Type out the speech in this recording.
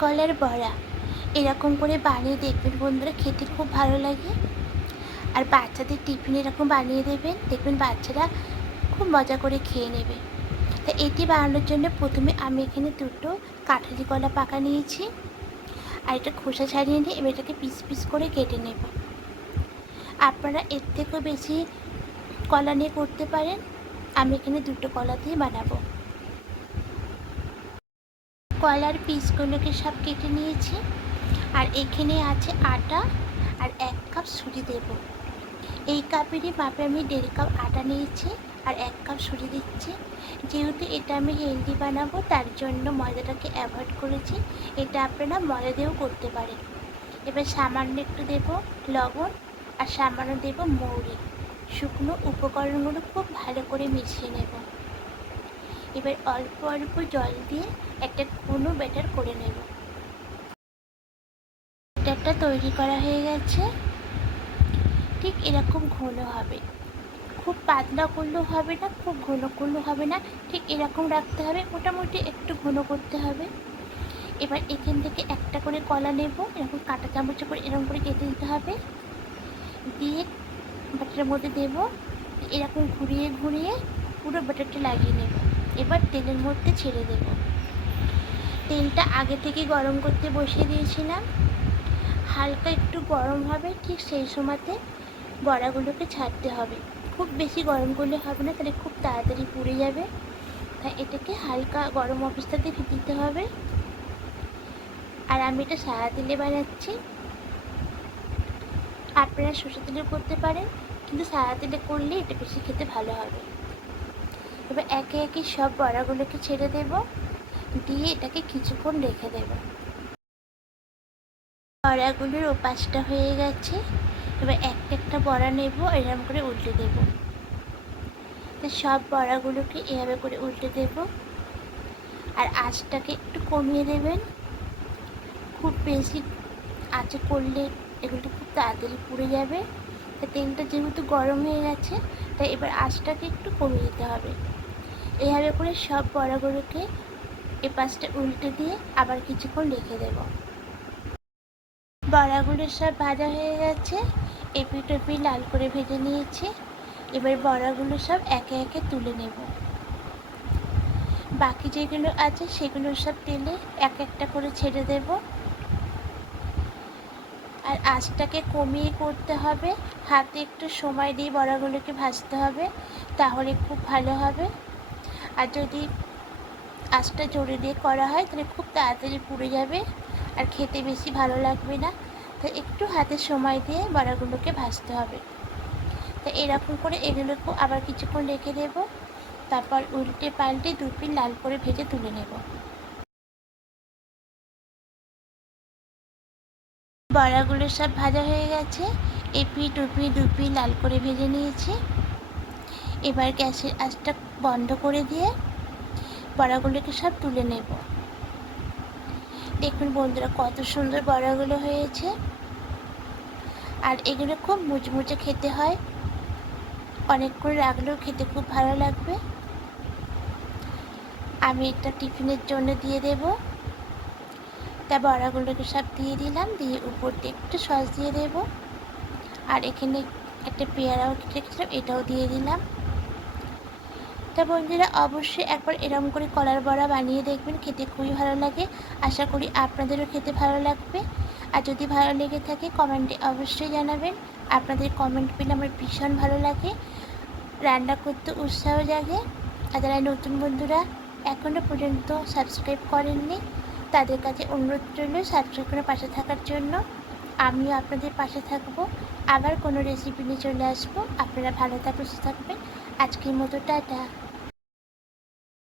কলার বড়া এরকম করে বানিয়ে দেখবেন বন্ধুরা, খেতে খুব ভালো লাগে। আর বাচ্চাদের টিফিন এরকম বানিয়ে দেবেন, দেখবেন বাচ্চারা খুব মজা করে খেয়ে নেবে। তা এটি বানানোর জন্য প্রথমে আমি এখানে দুটো কাঁঠালি কলা পাকা নিয়েছি, আর এটা খোসা ছাড়িয়ে নিয়ে এবার এটাকে পিস পিস করে কেটে নেব। আপনারা এর থেকেও বেশি কলা নিয়ে করতে পারেন, আমি এখানে দুটো কলা দিয়ে বানাবো। কলার পিসগুলোকে সব কেটে নিয়েছি, আর এখানে আছে আটা আর 1 কাপ সুজি দেব। এই কাপেরই মাপে আমি 1.5 কাপ আটা নিয়েছি আর 1 কাপ সুজি দিচ্ছি। যেহেতু এটা আমি হেলদি বানাবো তার জন্য ময়দাটাকে অ্যাভয়েড করেছি, এটা আপনারা ময়দা দিয়েও করতে পারেন। এবার সামান্য একটু দেব লবণ আর সামান্য দেব মৌরি। শুকনো উপকরণগুলো খুব ভালো করে মিশিয়ে নেব। এবার অল্প অল্প জল দিয়ে একটা ঘন ব্যাটার করে নেব। ব্যাটারটা তৈরি করা হয়ে গেছে, ঠিক এরকম ঘন হবে। খুব পাতলা করলেও হবে না, খুব ঘন করলেও হবে না, ঠিক এরকম রাখতে হবে, মোটামুটি একটু ঘন করতে হবে। এবার এখান থেকে একটা করে কলা নেব, এরকম কাঁটা চামচে করে এরকম করে কেটে দিতে হবে, দিয়ে ব্যাটারের মধ্যে দেব। এরকম ঘুরিয়ে ঘুরিয়ে পুরো ব্যাটারটা লাগিয়ে নেব। এবার তেলের মধ্যে ছেড়ে দেব। তেলটা আগে থেকে গরম করতে বসিয়ে দিয়েছিলাম, হালকা একটু গরম হবে, ঠিক সেই সময়তে বড়াগুলোকে ছাড়তে হবে। খুব বেশি গরম করলে হবে না, তাহলে খুব তাড়াতাড়ি পুড়ে যাবে। তাই এটাকে হালকা গরম অবস্থাতে দিতে হবে। আর আমি এটা সাদা তেলে বানাচ্ছি, আপনারা সরষের তেলেও করতে পারেন, কিন্তু সাদা তেলে করলে এটা বেশি খেতে ভালো হবে। এবার একে একে সব বড়াগুলোকে ছেড়ে দেব, দিয়ে এটাকে কিছুক্ষণ রেখে দেব। বড়াগুলোর ওপাশটা হয়ে গেছে, এবার একটা বড়া নেব, এরকম করে উল্টে দেব। তো সব বড়াগুলোকে এভাবে করে উল্টে দেব, আর আঁচটাকে একটু কমিয়ে দেবেন। খুব বেশি আঁচে করলে এগুলো খুব তাড়াতাড়ি পুড়ে যাবে। তা তেলটা যেহেতু গরম হয়ে গেছে, তাই এবার আঁচটাকে একটু কমিয়ে দিতে হবে। এইভাবে করে সব বড়াগুলোকে এপাশটা উল্টে দিয়ে আবার কিছুক্ষণ রেখে দেব। বড়াগুলো সব ভাজা হয়ে গেছে, এপিঠ ওপিঠ লাল করে ভেজে নিয়েছি। এবার বড়াগুলো সব একে একে তুলে নেব। বাকি যেগুলো আছে সেগুলো সব তেলে এক একটা করে ছেড়ে দেব। আর আঁচটাকে কমিয়ে করতে হবে, হাতে একটু সময় দিয়ে বড়াগুলোকে ভাজতে হবে, তাহলে খুব ভালো হবে। আর যদি আঁচটা জোরে দিয়ে করা হয় তাহলে খুব তাড়াতাড়ি পুড়ে যাবে আর খেতে বেশি ভালো লাগবে না। তাই একটু হাতে সময় দিয়ে বড়াগুলোকে ভাজতে হবে। তো এরকম করে এগুলোকেও আবার কিছুক্ষণ রেখে দেব, তারপর উল্টে পাল্টে দু পিঠ লাল করে ভেজে তুলে নেব। বড়াগুলো সব ভাজা হয়ে গেছে, এপিঠ ওপিঠ দু পিঠ লাল করে ভেজে নিয়েছি। এবার গ্যাসের আঁচটা বন্ধ করে দিয়ে বড়াগুলোকে সব তুলে নেব। দেখুন বন্ধুরা কত সুন্দর বড়াগুলো হয়েছে, আর এগুলো খুব মুচমুচে খেতে হয়, অনেকক্ষণ রাখলেও খেতে খুব ভালো লাগবে। আমি একটা টিফিনের জন্য দিয়ে দেব। তা বড়াগুলোকে সব দিয়ে দিলাম, দিয়ে উপর দিয়ে একটু সস দিয়ে দেব। আর এখানে একটা পেয়ারাও কেটে রেখেছিলাম, এটাও দিয়ে দিলাম। তা বন্ধুরা অবশ্যই একবার এরকম করে কলার বড়া বানিয়ে দেখবেন, খেতে খুবই ভালো লাগে। আশা করি আপনাদেরও খেতে ভালো লাগবে। আর যদি ভালো লেগে থাকে কমেন্টে অবশ্যই জানাবেন, আপনাদের কমেন্ট পেলে আমার ভীষণ ভালো লাগে, রান্না করতে উৎসাহ জাগে। আর যারা নতুন বন্ধুরা এখনও পর্যন্ত সাবস্ক্রাইব করেননি তাদের কাছে অনুরোধ রইল সাবস্ক্রাইব করে পাশে থাকার জন্য। আমিও আপনাদের পাশে থাকবো, আবার কোনো রেসিপি নিয়ে চলে আসবো। আপনারা ভালো থাকবেন, সুস্থ থাকবেন। আজকের মতো টাটা।